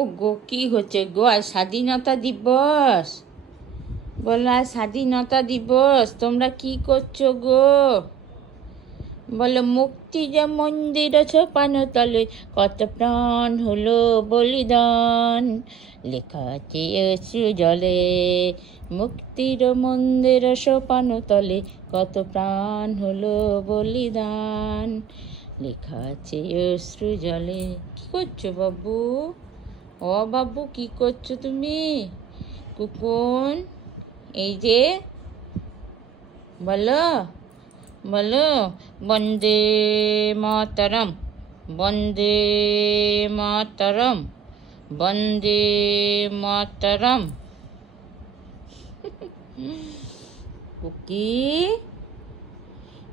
ও গো, কি হচ্ছে গো? আজ স্বাধীনতা দিবস, বলো আজ স্বাধীনতা দিবস, তোমরা কি করছো গো? বলো মুক্তি যে মন্দির ছোপানো তলে, কত প্রাণ হলো বলিদান, লেখা আছে অশ্রু জলে। মুক্তির মন্দির সোপানো তলে, কত প্রাণ হলো বলিদান, লেখা আছে অশ্রু জলে। কি করছো বাবু? ও বাবু, কি করছো তুমি? কুকুন, এই যে বলো বলো, বন্দে মাতরম, বন্দে মাতরম, বন্দে মাতরম। কুকি,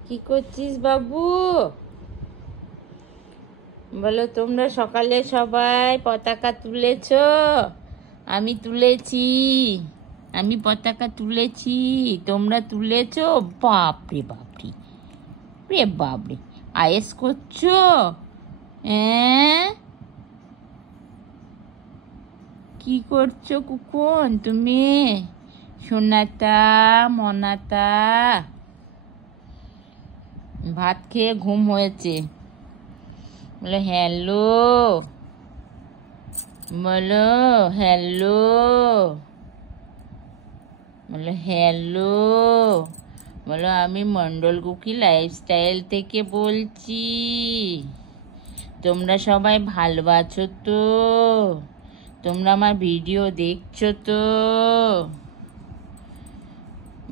কি করছিস বাবু? বলো, তোমরা সকালে সবাই পতাকা তুলেছ? আমি তুলেছি, আমি পতাকা তুলেছি, তোমরা তুলেছ? বাপরে বাপরে, রে বাপরে, আয়েস করছো? কি করছো কুকুন তুমি? সোনাতা, মনাতা, ভাত খেয়ে ঘুম হয়েছে। বলো হ্যালো, বলো হ্যালো, বলো হ্যালো, বলো আমি মন্ডল কুকি লাইফস্টাইল থেকে বলছি। তোমরা সবাই ভালো আছো তো? তোমরা আমার ভিডিও দেখছো তো?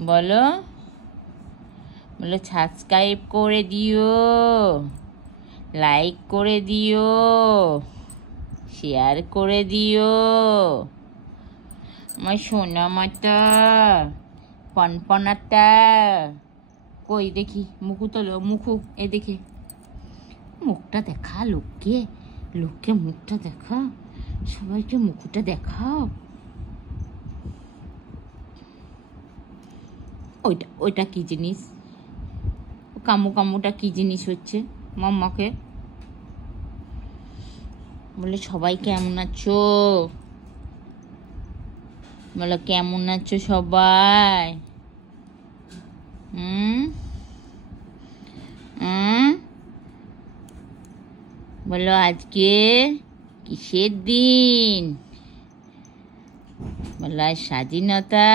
বলো, বলো সাবস্ক্রাইব করে দিও, লাইক করে দিও, শেয়ার করে দিও। আমার সোনা মাতা, পনপনাটা কই দেখি, মুখু তোলো, মুখু এ দেখে, মুখটা দেখা লোককে, লোককে মুখটা দেখা, সবাইকে মুখটা দেখাও। ওইটা ওইটা কি জিনিস? কামু কামুটা কি জিনিস হচ্ছে মাম্মাকে? বলে সবাই কেমন আছো? বলো কেমন আছো সবাই? বলো আজকে কিসের দিন? বলো আজ স্বাধীনতা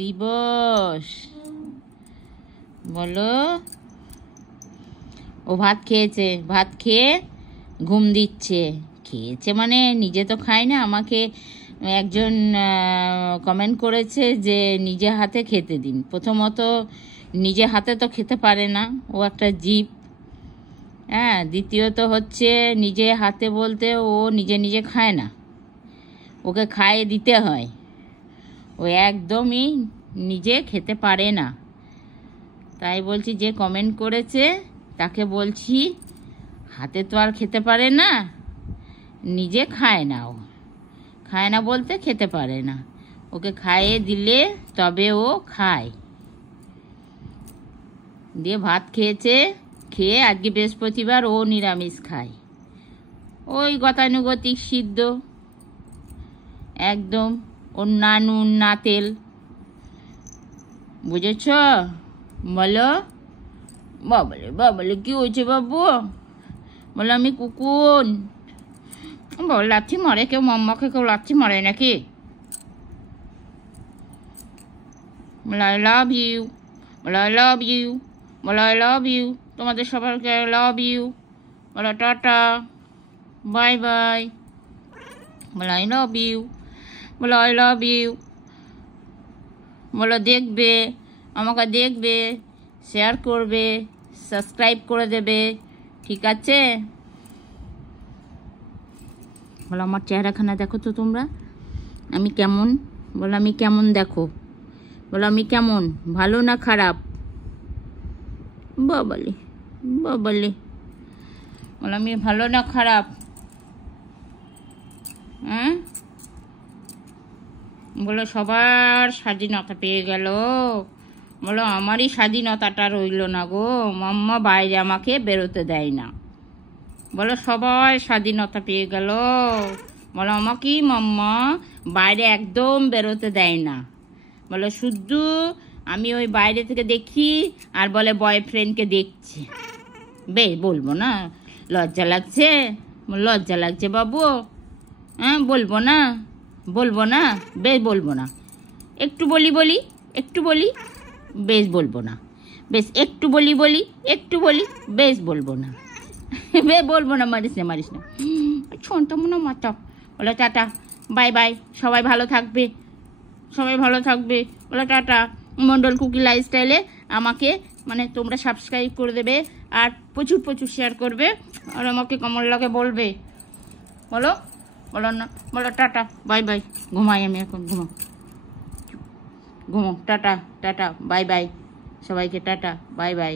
দিবস। বলো, ও ভাত খেয়েছে, ভাত খেয়ে ঘুম দিচ্ছে। খেয়েছে মানে নিজে তো খায় না, আমাকে একজন কমেন্ট করেছে যে নিজে হাতে খেতে দিন। প্রথমত নিজে হাতে তো খেতে পারে না, ও একটা জীব। হ্যাঁ, দ্বিতীয়ত হচ্ছে নিজে হাতে বলতে ও নিজে নিজে খায় না, ওকে খাইয়ে দিতে হয়। ও একদমই নিজে খেতে পারে না। তাই বলছি, যে কমেন্ট করেছে তাকে বলছি, হাতে তো আর খেতে পারে না, নিজে খায় না। ও খায় না বলতে খেতে পারে না, ওকে খাইয়ে দিলে তবে ও খায়। দিয়ে ভাত খেয়েছে, খেয়ে আজকে বৃহস্পতিবার ও নিরামিষ খায়। ওই গতানুগতিক সিদ্ধ, একদম, ওর না নুন না তেল, বুঝেছ? বলো বাবলে, বাবলে কি হয়েছে বাবু? বলো আমি কুকুন। বল লাথি মারে কেউ? মাম্মাকে কেউ লাথি মারে নাকি? বলো আই লাভ ইউ, বলো আই লাভ ইউ, বলো আই লাভ ইউ, তোমাদের সবাইকে আই লাভ ইউ। বলো টাটা, বাই বাই, বলো আই লাভ ইউ, বলো আই লাভ ইউ। বলো দেখবে, আমাকে দেখবে, শেয়ার করবে, সাবস্ক্রাইব করে দেবে, ঠিক আছে? বলো আমার চেহারাখানা দেখো তো তোমরা, আমি কেমন? বলো আমি কেমন দেখো, বলো আমি কেমন, ভালো না খারাপ? বাবালে, বাবালে, বলো আমি ভালো না খারাপ? হ্যাঁ, বলো সবার স্বাধীনতা পেয়ে গেল, বলো আমারই স্বাধীনতাটা রইল না গো। মাম্মা বাইরে আমাকে বেরোতে দেয় না। বলো সবাই স্বাধীনতা পেয়ে গেল, বলো আমাকে মাম্মা বাইরে একদম বেরোতে দেয় না, বলো শুধু আমি ওই বাইরে থেকে দেখি আর বলে বয়ফ্রেন্ডকে দেখছি। বেশ বলবো না, লজ্জা লাগছে, লজ্জা লাগছে বাবু, হ্যাঁ বলবো না, বলবো না, বেশ বলবো না, একটু বলি একটু বলি, বেশ বলবো না, বেশ একটু বলি একটু বলি, বেশ বলবো না, বেশ বলবো না, মারিস না ছোট মনে মাথা। বলো টাটা, বাই বাই, সবাই ভালো থাকবে, সবাই ভালো থাকবে, বলো টাটা। মন্ডল কুকি লাইফস্টাইলে আমাকে মানে তোমরা সাবস্ক্রাইব করে দেবে আর প্রচুর প্রচুর শেয়ার করবে আর আমাকে কেমন লাগে বলবে। বলো বলো না, বলো টাটা, বাই বাই, ঘুমাই আমি এখন, ঘুমো টাটা টাটা, বাই বাই সবাইকে, টাটা বাই বাই।